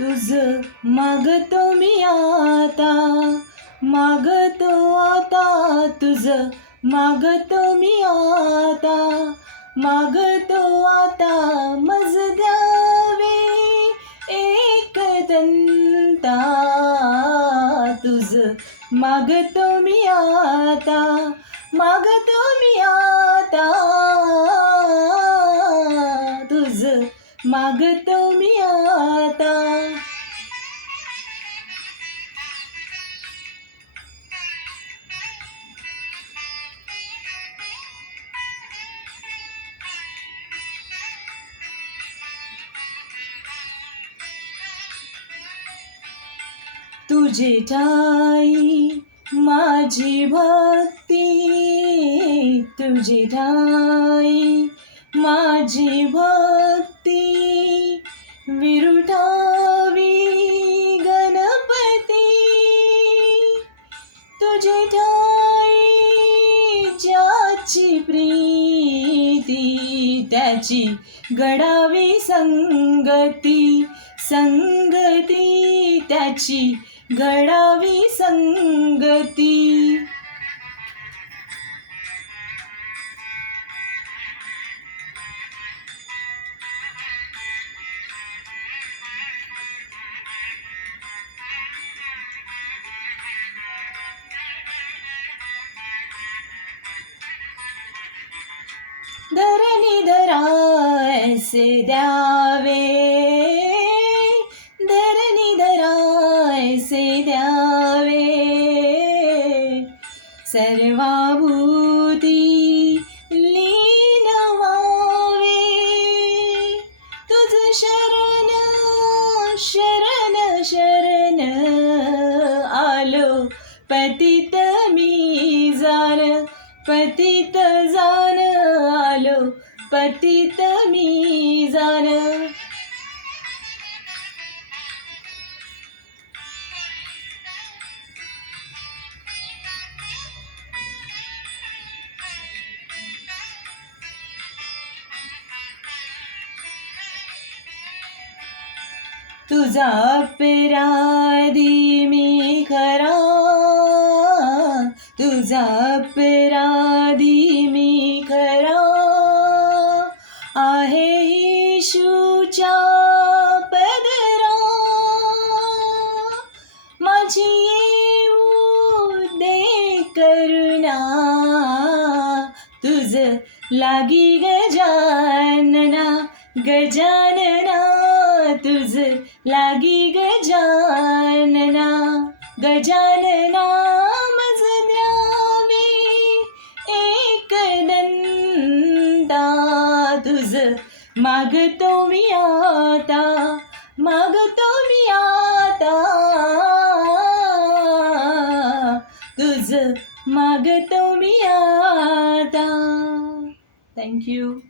तुझं मागतो मी आता, मागतो आता तुझं मागतो मी आता, मागतो आता मज द्यावे एक दंता. तुझं मागतो मी आता, मागतो मी आता, तुझं मागतो मी आता. तुझे ठाई माझी भक्ती, तुझे ठाई माझी भक्ती, विरुठावी गणपती. तुझे ठाई ज्याची प्रीती, त्याची घडावी संगती, संगती त्याची घडावी संगती. धरणी धरायसे द्यावे, धरणी धरायसे द्यावे, सर्वाभूती लीन व्हावे. तुझ शरण शरण शरण आलो, पतित मी जाण, पतित जाण आलो, पतित मी जाण. तुझा अपराधी मी खरा, तुझा अपराधी मी खरा, आहे येशूच्या पदरा. माझी येऊ दे करुणा, तुझ लागी गजानना, गजानना तुझ लागी गजानना, गजानना मज द्यावे एक दंता. तुझ मागतो मी आता, मागतो मी आता, तुझ मागतो मी आता. थँक्यू.